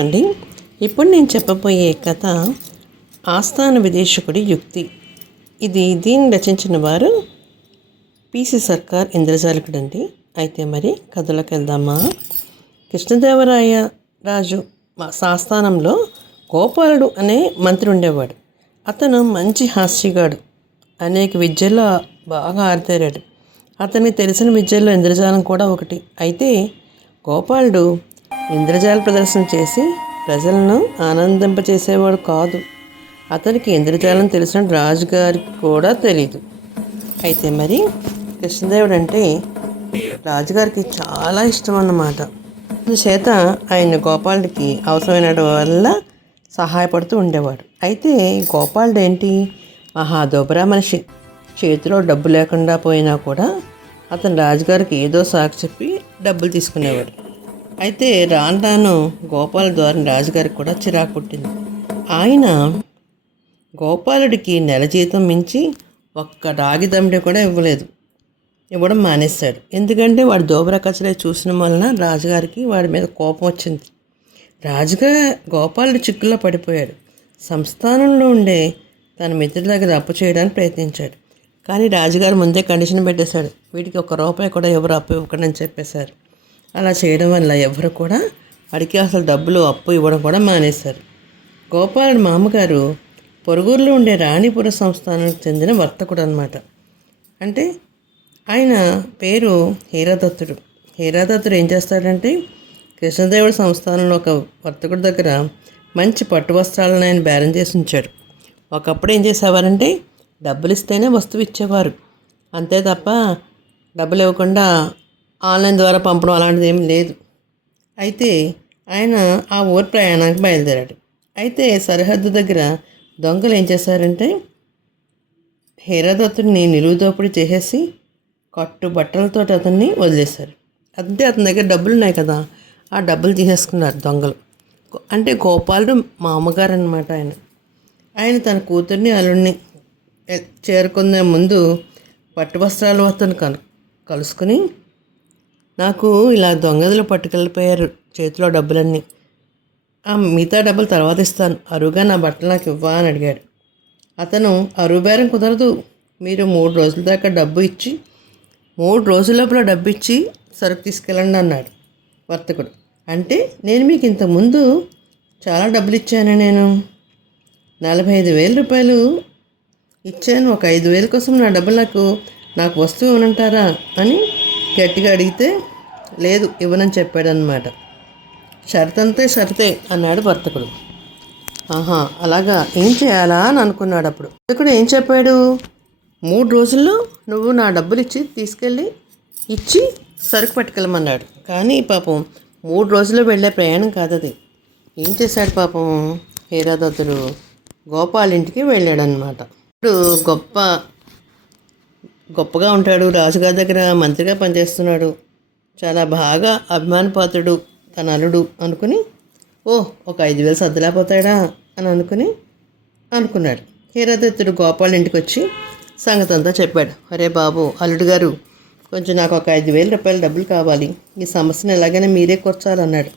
అండి ఇప్పుడు నేను చెప్పబోయే కథ ఆస్థాన విదేశకుడి యుక్తి. దీన్ని రచించిన వారు పిసి సర్కార్ ఇంద్రజాలికుడు అండి. అయితే మరి కథలోకి వెళ్దామా. కృష్ణదేవరాయ రాజు ఆస్థానంలో గోపాలుడు అనే మంత్రి ఉండేవాడు. అతను మంచి హాస్యగాడు, అనేక విద్యల్లో బాగా ఆరితేరాడు. అతనికి తెలిసిన విద్యల్లో ఇంద్రజాలం కూడా ఒకటి. అయితే గోపాలుడు ఇంద్రజాల ప్రదర్శన చేసి ప్రజలను ఆనందింపచేసేవాడు కాదు. అతనికి ఇంద్రజాలం తెలిసిన రాజుగారికి కూడా తెలియదు. అయితే మరి కృష్ణదేవుడు అంటే రాజుగారికి చాలా ఇష్టం అన్నమాట. అందుచేత ఆయన గోపాలుడికి అవసరమైన వల్ల సహాయపడుతూ ఉండేవాడు. అయితే గోపాలుడు ఏంటి, మహాదోబరా మనిషి. చేతిలో డబ్బు లేకుండా పోయినా కూడా అతను రాజుగారికి ఏదో సాకు చెప్పి డబ్బులు తీసుకునేవాడు. అయితే రాను రాను గోపాల ద్వారా రాజుగారికి కూడా చిరాకు పుట్టింది. ఆయన గోపాలుడికి నెల జీతం మించి ఒక్క రాగి దమ్మిడి కూడా ఇవ్వడం మానేశాడు. ఎందుకంటే వాడు దోబరా కచలే చూసిన వలన రాజుగారికి వాడి మీద కోపం వచ్చింది. గోపాలుడు చిక్కుల్లో పడిపోయాడు. సంస్థానంలో ఉండే తన మిత్రుల దగ్గర అప్పు చేయడానికి ప్రయత్నించాడు. కానీ రాజుగారు ముందే కండిషన్ పెట్టేశాడు, వీటికి ₹1 కూడా ఎవరు అప్పు ఇవ్వకండి అని చెప్పేశారు. అలా చేయడం వల్ల ఎవరు కూడా వాడికి అసలు డబ్బులు అప్పు ఇవ్వడం కూడా మానేశారు. గోపాలుడి మామగారు పొరుగురులో ఉండే రాణిపుర సంస్థానానికి చెందిన వర్తకుడు అనమాట. అంటే ఆయన పేరు హీరాదత్తుడు. హీరాదత్తుడు ఏం చేస్తాడంటే కృష్ణదేవుడి సంస్థానంలో ఒక వర్తకుడి దగ్గర మంచి పట్టు వస్త్రాలను ఆయన బేరం చేసి ఉంచాడు. ఒకప్పుడు ఏం చేసేవారంటే డబ్బులు ఇస్తేనే వస్తువు ఇచ్చేవారు, అంతే తప్ప డబ్బులు ఇవ్వకుండా ఆన్లైన్ ద్వారా పంపడం అలాంటిది ఏం లేదు. అయితే ఆయన ఆ ఊరు ప్రయాణానికి బయలుదేరాడు. అయితే సరిహద్దు దగ్గర దొంగలు ఏం చేశారంటే హీరాదత్తుడిని నిలువు దోపిడీ చేసేసి కట్టు బట్టలతో అతన్ని వదిలేశారు. అంటే అతని దగ్గర డబ్బులు ఉన్నాయి కదా, ఆ డబ్బులు తీసేసుకున్నారు దొంగలు. అంటే గోపాలుడు మామగారు అనమాట. ఆయన తన కూతుర్ని అల్లుడిని చేరుకునే ముందు పట్టు వస్త్రాలు అతను కలుసుకుని, నాకు ఇలా దొంగలు పట్టుకెళ్ళిపోయారు చేతిలో డబ్బులన్నీ, మిగతా డబ్బులు తర్వాత ఇస్తాను, అరువుగా నా బట్టలు నాకు ఇవ్వా అని అడిగాడు. అతను అరువు బేరం కుదరదు, మీరు 3 రోజుల దాకా డబ్బు ఇచ్చి 3 రోజుల లోపల డబ్బు ఇచ్చి సరుకు తీసుకెళ్ళండి అన్నాడు వర్తకుడు. అంటే నేను మీకు ఇంతకుముందు చాలా డబ్బులు ఇచ్చాను, నేను ₹45,000 ఇచ్చాను, ఒక 5,000 కోసం నా డబ్బులు నాకు వస్తువు ఇవ్వనంటారా అని గట్టిగా అడిగితే లేదు ఇవ్వనని చెప్పాడనమాట. షరతంతే షరతే అన్నాడు వర్తకుడు. అలాగా, ఏం చేయాలా అని అనుకున్నాడు. అప్పుడు వర్తకుడు ఏం చెప్పాడు, 3 రోజుల్లో నువ్వు నా డబ్బులు ఇచ్చి సరుకు పట్టుకెళ్ళమన్నాడు. కానీ పాపం 3 రోజుల్లో వెళ్ళే ప్రయాణం కాదు అది. ఏం చేశాడు పాపం హీరాదత్తుడు, గోపాలింటికి వెళ్ళాడనమాట. ఇప్పుడు గొప్పగా ఉంటాడు, రాజుగారి దగ్గర మంత్రిగా పనిచేస్తున్నాడు, చాలా బాగా అభిమానపాత్రుడు తన అల్లుడు అనుకుని, ఒక 5,000 సర్దులేకపోతాడా అని అనుకున్నాడు. హీరాదత్తుడు గోపాల్ ఇంటికి వచ్చి సంగతి అంతా చెప్పాడు. అరే బాబు, అల్లుడు గారు, కొంచెం నాకు ఒక ₹5,000 డబ్బులు కావాలి, ఈ సమస్యను ఎలాగైనా మీరే కూర్చాలన్నాడు.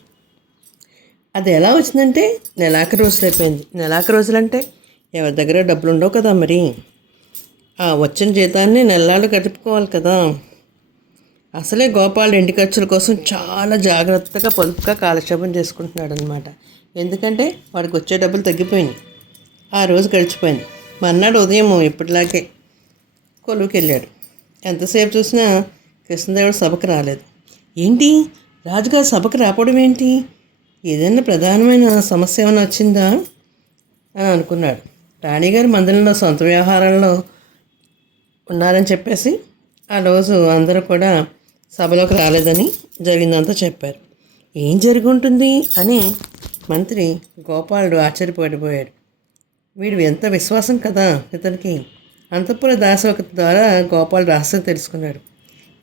అది ఎలా వచ్చిందంటే నెలాఖరు రోజులు అయిపోయింది. నెలాఖరు రోజులంటే ఎవరి దగ్గర డబ్బులు ఉండవు కదా, మరి ఆ వచ్చిన జీతాన్ని నెలలు గడుపుకోవాలి కదా. అసలే గోపాలుడు ఇంటి ఖర్చుల కోసం చాలా జాగ్రత్తగా పొదుపుగా కాలక్షేపం చేసుకుంటున్నాడు అనమాట. ఎందుకంటే వాడికి వచ్చే డబ్బులు తగ్గిపోయినాయి. ఆ రోజు గడిచిపోయింది. మర్నాడు ఉదయం ఎప్పటిలాగే కొలువుకి వెళ్ళాడు. ఎంతసేపు చూసినా కృష్ణదేవుడు సభకు రాలేదు. ఏంటి, రాజుగారు సభకు రావడం ఏంటి, ఏదైనా ప్రధానమైన సమస్య ఏమైనా వచ్చిందా అని అనుకున్నాడు. రాణిగారి మందిరంలో సొంత వ్యవహారాల్లో ఉన్నారని చెప్పేసి ఆ రోజు అందరూ కూడా సభలోకి రాలేదని జరిగిందంతా చెప్పారు. ఏం జరిగి ఉంటుంది అని మంత్రి గోపాలుడు ఆశ్చర్యపడిపోయాడు. వీడు ఎంత విశ్వాసం కదా ఇతనికి. అంతఃపుర దాసోక ద్వారా గోపాలుడు రహస్యం తెలుసుకున్నాడు.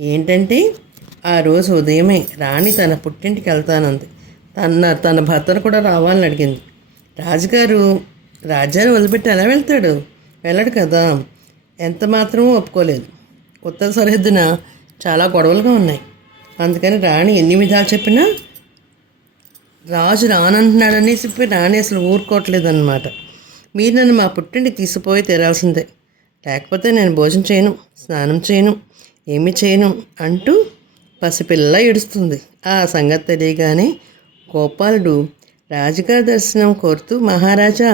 ఏంటంటే ఆ రోజు ఉదయమే రాణి తన పుట్టింటికి వెళ్తానంది. తన భర్తను కూడా రావాలని అడిగింది. రాజుగారు రాజ్యాన్ని వదిలిపెట్టి ఎలా వెళ్ళడు కదా. ఎంత మాత్రమూ ఒప్పుకోలేదు. ఉత్తర సరిహద్దున చాలా గొడవలుగా ఉన్నాయి. అందుకని రాణి ఎన్ని విధాలు చెప్పినా రాజు రానంటున్నాడని చెప్పి రాణి అసలు ఊరుకోవట్లేదన్నమాట. మీరు నన్ను మా పుట్టింటికి తీసుకుపోయి తీరాల్సిందే, లేకపోతే నేను భోజనం చేయను, స్నానం చేయను, ఏమీ చేయను అంటూ పసిపిల్ల ఏడుస్తుంది. ఆ సంగతి తెలియగానే గోపాలుడు రాజుగారి దర్శనం కోరుతూ, మహారాజా,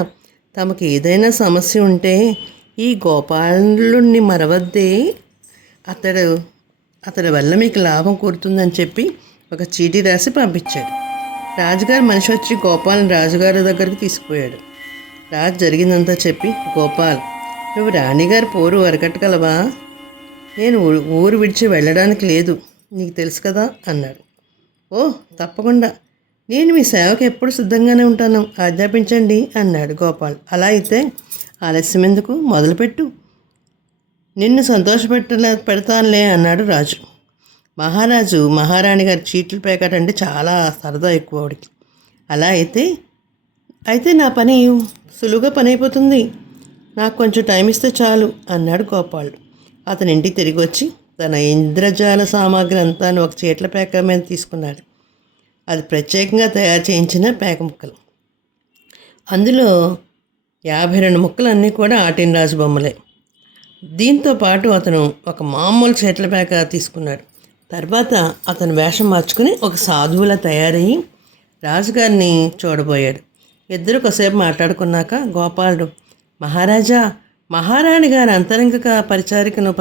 తమకు ఏదైనా సమస్య ఉంటే ఈ గోపాలుణ్ణి మరవద్దే, అతడు అతడి వల్ల మీకు లాభం కూరుతుందని చెప్పి ఒక చీటీ రాసి పంపించాడు. రాజుగారు మనిషి వచ్చి గోపాల్ని రాజుగారి దగ్గరికి తీసుకుపోయాడు. రాజు జరిగిందంతా చెప్పి, గోపాల్, నువ్వు రాణిగారి పోరు అరకట్టగలవా? నేను ఊరు విడిచి వెళ్ళడానికి లేదు, నీకు తెలుసు కదా అన్నాడు. ఓ, తప్పకుండా, నేను మీ సేవకు ఎప్పుడు సిద్ధంగానే ఉంటాను, ఆజ్ఞాపించండి అన్నాడు గోపాల్. అలా అయితే ఆలస్యం ఎందుకు, మొదలుపెట్టు, నిన్ను పెడతానులే అన్నాడు రాజు. మహారాజు మహారాణి గారి చీట్ల ప్యాకెట్ అంటే చాలా సరదా ఎక్కువ ఆవిడికి. అలా అయితే నా పని సులువుగా పని అయిపోతుంది, నాకు కొంచెం టైం ఇస్తే చాలు అన్నాడు గోపాల్. అతని ఇంటికి తిరిగి వచ్చి తన ఇంద్రజాల సామాగ్రి అంతా ఒక చీట్ల ప్యాక మీద తీసుకున్నాడు. అది ప్రత్యేకంగా తయారు చేయించిన ప్యాక ముక్కలు. అందులో 52 ముక్కలు అన్నీ కూడా ఆటినరాజు బొమ్మలే. దీంతో పాటు అతను ఒక మామూలు చీట్ల ప్యాక తీసుకున్నాడు. తర్వాత అతను వేషం మార్చుకుని ఒక సాధువులా తయారయ్యి రాజుగారిని చూడబోయాడు. ఇద్దరు కాసేపు మాట్లాడుకున్నాక గోపాలుడు, మహారాజా, మహారాణి గారి అంతరంగిక పరిచారికను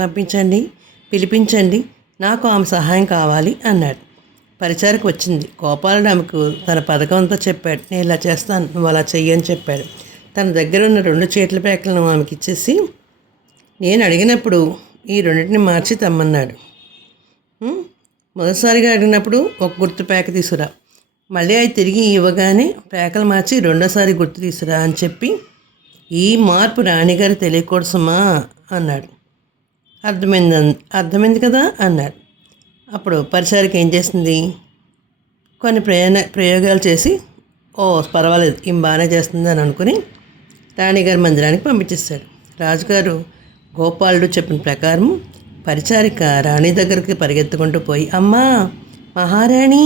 పిలిపించండి, నాకు ఆమె సహాయం కావాలి అన్నాడు. పరిచారిక వచ్చింది. గోపాలుడు ఆమెకు తన పథకం అంతా చెప్పాడు. నేను ఇలా చేస్తాను, నువ్వు అలా చెయ్యని చెప్పాడు. తన దగ్గర ఉన్న 2 చీట్ల ప్యాకులను ఆమెకి ఇచ్చేసి, నేను అడిగినప్పుడు ఈ రెండింటిని మార్చి తెమ్మన్నాడు. మొదటిసారిగా అడిగినప్పుడు ఒక గుర్తు ప్యాక తీసుకురా, మళ్ళీ అవి తిరిగి ఇవ్వగానే ప్యాకలు మార్చి రెండోసారి గుర్తు తీసుకురా అని చెప్పి, ఈ మార్పు రాణిగారు తెలియకూడసమా అన్నాడు. అర్థమైంది కదా అన్నాడు. అప్పుడు పరిచారిక ఏం చేసింది, కొన్ని ప్రయోగాలు చేసి, ఓ పర్వాలేదు, ఈమె బాగానే చేస్తుంది అని అనుకుని రాణిగారి మందిరానికి పంపించేశాడు. రాజుగారు గోపాలుడు చెప్పిన ప్రకారం పరిచారిక రాణి దగ్గరికి పరిగెత్తుకుంటూ పోయి, అమ్మా మహారాణి,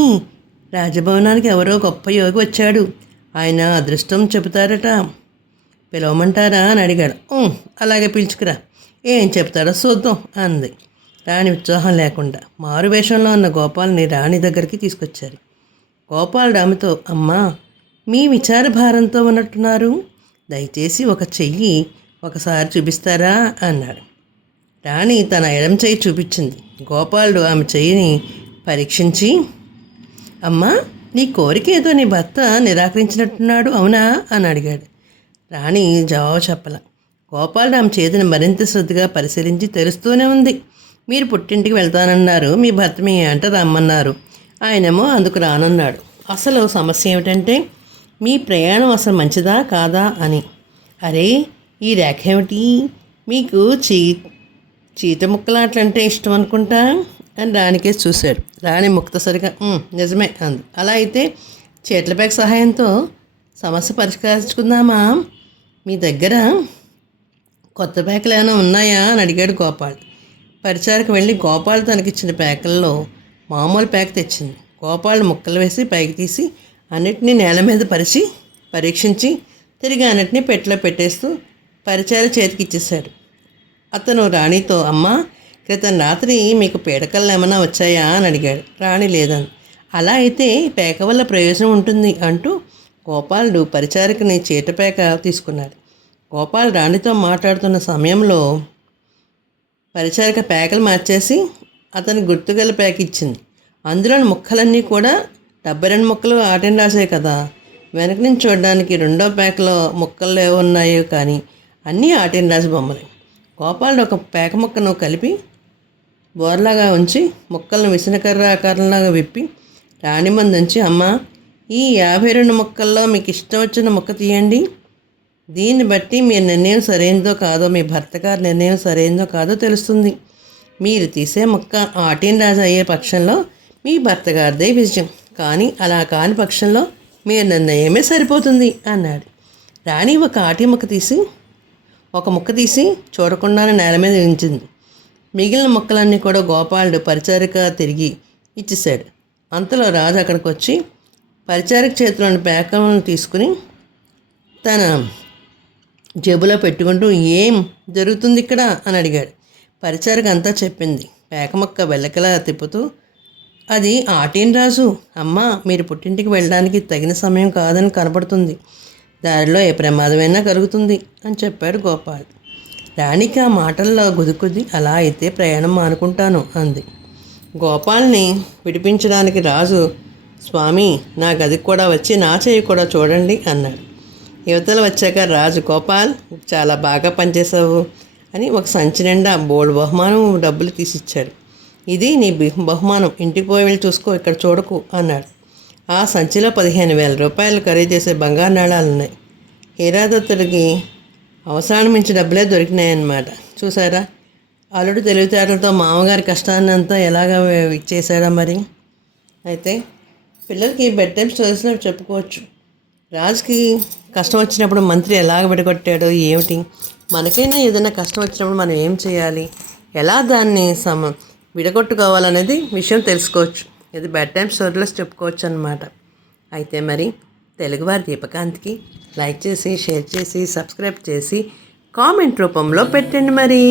రాజభవనానికి ఎవరో గొప్ప యోగి వచ్చాడు, ఆయన అదృష్టం చెబుతారట, పిలవమంటారా అని అడిగాడు. అలాగే పిలుచుకురా, ఏం చెప్తాడో చూద్దాం అంది రాణి ఉత్సాహం లేకుండా. మారు వేషంలో ఉన్న గోపాల్ని రాణి దగ్గరికి తీసుకొచ్చారు. గోపాలుడు ఆమెతో, అమ్మా, మీ విచార భారంతో ఉన్నట్టున్నారు, దయచేసి ఒక చెయ్యి ఒకసారి చూపిస్తారా అన్నాడు. రాణి తన ఎడమ చెయ్యి చూపించింది. గోపాలుడు ఆమె చెయ్యిని పరీక్షించి, అమ్మా, నీ కోరిక ఏదో నీ భర్త నిరాకరించినట్టున్నాడు, అవునా అని అడిగాడు. రాణి జవాబు చెప్పల. గోపాలుడు ఆమె చేతిని మరింత శ్రద్ధగా పరిశీలించి, తెలుస్తూనే ఉంది, మీరు పుట్టింటికి వెళ్తానన్నారు, మీ భర్త మీ అంట రమ్మన్నారు, ఆయనేమో అందుకు రానన్నాడు. అసలు సమస్య ఏమిటంటే మీ ప్రయాణం అసలు మంచిదా కాదా అని. అరే, ఈ రేఖ ఏమిటి, మీకు చీత ముక్కలాట్లంటే ఇష్టం అనుకుంటా అని రాణికేసి చూశాడు. రాణి ముక్తసరిగా నిజమే అంది. అలా అయితే చీట్ల ప్యాక్ సహాయంతో సమస్య పరిష్కరించుకుందామా, మీ దగ్గర కొత్త ప్యాకులు ఏమైనా ఉన్నాయా అని అడిగాడు గోపాల్. పరిచారిక వెళ్ళి గోపాల్ తనకిచ్చిన ప్యాకుల్లో మామూలు ప్యాక్ తెచ్చింది. గోపాల్ ముక్కలు వేసి పైకి తీసి అన్నిటినీ నేల మీద పరీక్షించి తిరిగి అన్నిటినీ పెట్టెలో పెట్టేస్తూ పరిచారి చేతికి ఇచ్చేశాడు. అతను రాణితో, అమ్మా, క్రితం రాత్రి మీకు పీడకలు ఏమైనా వచ్చాయా అని అడిగాడు. రాణి లేదని. అలా అయితే పేక వల్ల ప్రయోజనం ఉంటుంది అంటూ గోపాలుడు పరిచారికని చీటపేక తీసుకున్నాడు. గోపాల్ రాణితో మాట్లాడుతున్న సమయంలో పరిచారిక పేకలు మార్చేసి అతని గుర్తుగల పేక ఇచ్చింది. అందులోని ముక్కలన్నీ కూడా 72 ముక్కలు ఆటిని రాసాయి కదా. వెనక నుంచి చూడడానికి రెండో పేకలో ముక్కలు ఏమున్నాయో కానీ అన్నీ ఆటిని రాసి బొమ్మలే. గోపాలుడు ఒక పేక ముక్కను కలిపి బోర్లాగా ఉంచి ముక్కలను విసనకర్ర ఆకారంలాగా విప్పి రాణి మందుంచి, అమ్మ, ఈ 52 ముక్కల్లో మీకు ఇష్టం వచ్చిన ముక్క తీయండి, దీన్ని బట్టి మీ నిర్ణయం సరైనదో కాదో, మీ భర్త గారి నిర్ణయం సరైనదో కాదో తెలుస్తుంది. మీరు తీసే ముక్క ఆటిన్ రాజు అయ్యే పక్షంలో మీ భర్త గారిదే విజయం, కానీ అలా కాని పక్షంలో మీ నిర్ణయమే సరిపోతుంది అన్నాడు. రాణి ఒక ముక్క తీసి చూడకుండానే నేల మీద ఉంచింది. మిగిలిన ముక్కలన్నీ కూడా గోపాలుడు పరిచారిక తిరిగి ఇచ్చేశాడు. అంతలో రాజు అక్కడికి వచ్చి, పరిచారక చేతిలోని పేకలను తీసుకుని తన జేబులో పెట్టుకుంటూ ఏం జరుగుతుంది ఇక్కడ అని అడిగాడు. పరిచారక అంతా చెప్పింది. పేకమొక్క బెల్లకలా తిప్పుతూ, అది ఆటేం రాజు, అమ్మ మీరు పుట్టింటికి వెళ్ళడానికి తగిన సమయం కాదని కనపడుతుంది. దారిలో ఏ ప్రమాదమైనా కలుగుతుంది అని చెప్పాడు గోపాల్. రాణికి ఆ మాటల్లో గుదికుది. అలా అయితే ప్రయాణం మానుకుంటాను అంది. గోపాల్ని విడిపించడానికి రాజు, స్వామి నా గదికి కూడా వచ్చి నా చేయి కూడా చూడండి అన్నాడు. యువతలు వచ్చాక రాజు, గోపాల్ చాలా బాగా పనిచేసావు అని ఒక సంచి నిండా బోల్డ్ బహుమానం డబ్బులు తీసిచ్చాడు. ఇది నీ బహుమానం, ఇంటికి పోయి వెళ్ళి చూసుకో, ఇక్కడ చూడకు అన్నాడు. ఆ సంచిలో 15,000 రూపాయలు ఖరీదు చేసే బంగారు నాణాలు ఉన్నాయి. హీరాదత్తుడికి అవసరాన్ని మించి డబ్బులే దొరికినాయన్నమాట. చూసారా, అల్లుడు తెలివితేటలతో మామగారి కష్టాన్ని అంతా ఎలాగ ఇచ్చేసాడా మరి. అయితే పిల్లలకి బెడ్ టైం స్టోరీస్లో చెప్పుకోవచ్చు. రాజుకి కష్టం వచ్చినప్పుడు మంత్రి ఎలాగ విడగొట్టాడో ఏమిటి, మనకైనా ఏదైనా కష్టం వచ్చినప్పుడు మనం ఏం చేయాలి, ఎలా దాన్ని విడగొట్టుకోవాలనేది విషయం తెలుసుకోవచ్చు. ఇది బెడ్ టైం స్టోరీలో చెప్పుకోవచ్చు అన్నమాట. అయితే మరి తెలుగువారి దీపకాంత్కి లైక్ చేసి, షేర్ చేసి, సబ్స్క్రైబ్ చేసి, కామెంట్ రూపంలో పెట్టండి మరి.